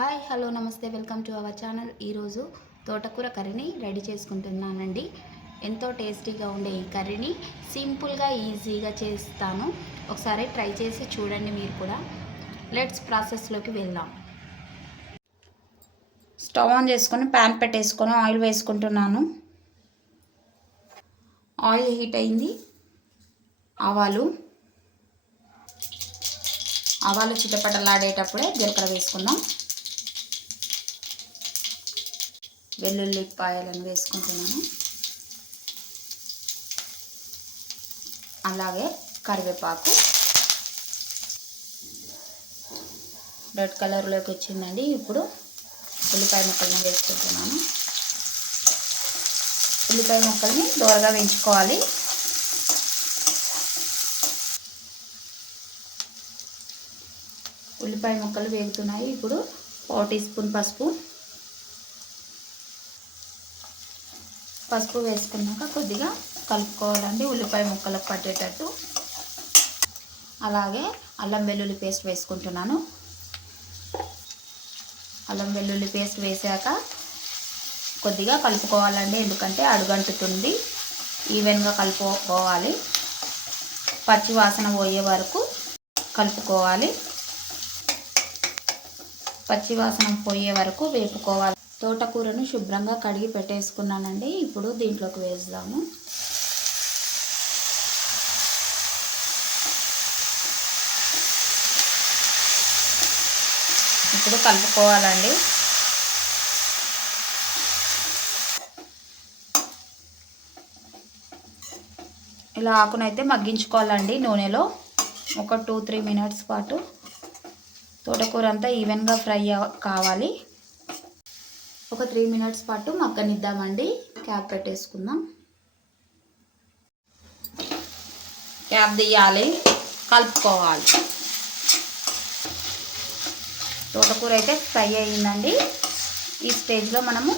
Hi hello నమస్తే welcome to our channel. ఈరోజు తోటకూర కర్రీని రెడీ చేసుకుంటున్నానండి. ఎంతో టేస్టీగా ఉండే ఈ కర్రీని సింపుల్గా ఈజీగా చేస్తాను. ఒకసారి ట్రై చేసి చూడండి మీరు కూడా. లెట్స్ ప్రాసెస్లోకి వెళ్దాం. స్టవ్ ఆన్ చేసుకొని ప్యాన్ పెట్టేసుకొని ఆయిల్ వేసుకుంటున్నాను. ఆయిల్ హీట్ అయింది. ఆవాలు చిటపటలాడేటప్పుడే జీలకర్ర వేసుకుందాం. వెల్లుల్లిపాయలను వేసుకుంటున్నాను. అలాగే కరివేపాకు రెడ్ కలర్లోకి వచ్చిందండి. ఇప్పుడు ఉల్లిపాయ ముక్కలను వేసుకుంటున్నాను. ఉల్లిపాయ ముక్కల్ని దోరగా వేయించుకోవాలి. ఉల్లిపాయ ముక్కలు వేగుతున్నాయి. ఇప్పుడు 1 టీ స్పూన్ పసుపు వేసుకున్నాక కొద్దిగా కలుపుకోవాలండి, ఉల్లిపాయ ముక్కలకు పట్టేటట్టు. అలాగే అల్లం వెల్లుల్లి పేస్ట్ వేసుకుంటున్నాను. అల్లం వెల్లుల్లి పేస్ట్ వేసాక కొద్దిగా కలుపుకోవాలండి, ఎందుకంటే అడుగంటుతుంది. ఈవెన్గా కలుపుకోవాలి. పచ్చి వాసన పోయే వరకు కలుపుకోవాలి. పచ్చి వాసన పోయే వరకు వేపుకోవాలి. తోటకూరను శుభ్రంగా కడిగి పెట్టేసుకున్నానండి. ఇప్పుడు దీంట్లోకి వేద్దాము. ఇప్పుడు కలుపుకోవాలండి. ఇలా ఆకునైతే మగ్గించుకోవాలండి నూనెలో ఒక 2-3 మినిట్స్ పాటు. తోటకూర అంతా ఈవెన్గా ఫ్రై కావాలి. ఒక 3 మినిట్స్ పాటు మగ్గనిద్దామండి. క్యాప్ పెట్టేసుకుందాం. క్యాప్ తీయాలి, కలుపుకోవాలి. తోటకూర అయితే ఫ్రై అయ్యిందండి. ఈ స్టేజ్లో మనము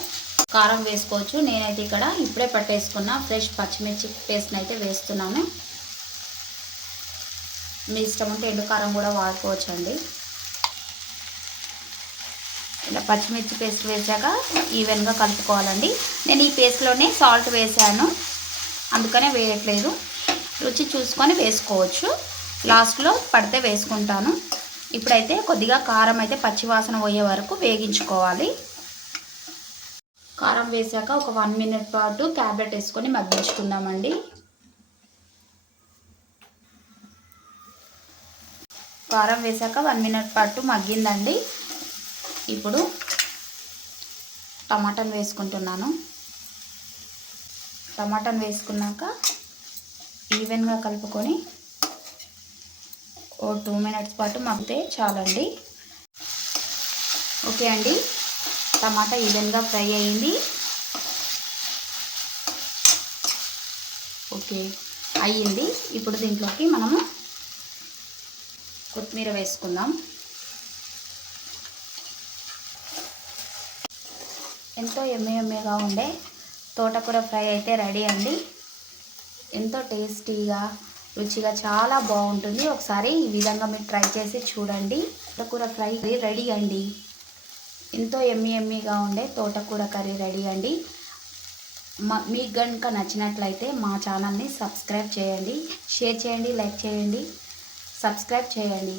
కారం వేసుకోవచ్చు. నేనైతే ఇక్కడ ఇప్పుడే పట్టేసుకున్న ఫ్రెష్ పచ్చిమిర్చి పేస్ట్ని అయితే వేస్తున్నాను. మీ ఇష్టం ఉంటే ఎండు కారం కూడా వాడుకోవచ్చు అండి. ఇలా పచ్చిమిర్చి పేస్ట్ వేసాక ఈవెన్గా కలుపుకోవాలండి. నేను ఈ పేస్ట్లోనే సాల్ట్ వేసాను, అందుకనే వేయట్లేదు. రుచి చూసుకొని వేసుకోవచ్చు. లాస్ట్లో పడితే వేసుకుంటాను. ఇప్పుడైతే కొద్దిగా కారం అయితే పచ్చివాసన పోయే వరకు వేగించుకోవాలి. కారం వేసాక ఒక 1 మినిట్ పాటు క్యాబెట్ వేసుకొని మగ్గించుకుందామండి. కారం వేసాక 1 మినిట్ పాటు మగ్గిందండి. ఇప్పుడు టమాటాను వేసుకుంటున్నాను. టమాటాను వేసుకున్నాక ఈవెన్గా కలుపుకొని 2 మినిట్స్ పాటు మగ్గితే చాలండి. ఓకే అండి, టమాటా ఈవెన్గా ఫ్రై అయ్యింది. ఓకే అయ్యింది. ఇప్పుడు దీంట్లోకి మనము కొత్తిమీర వేసుకుందాం. ఎంతో ఎమ్మీగా ఉండే తోటకూర ఫ్రై అయితే రెడీ అండి. ఎంతో టేస్టీగా రుచిగా చాలా బాగుంటుంది. ఒకసారి ఈ విధంగా మీరు ట్రై చేసి చూడండి. తోటకూర ఫ్రై రెడీ అండి. ఎంతో ఎమ్మీగా ఉండే తోటకూర కర్రీ రెడీ అండి. మీకు కనుక నచ్చినట్లయితే మా ఛానల్ని సబ్స్క్రైబ్ చేయండి, షేర్ చేయండి, లైక్ చేయండి, సబ్స్క్రైబ్ చేయండి.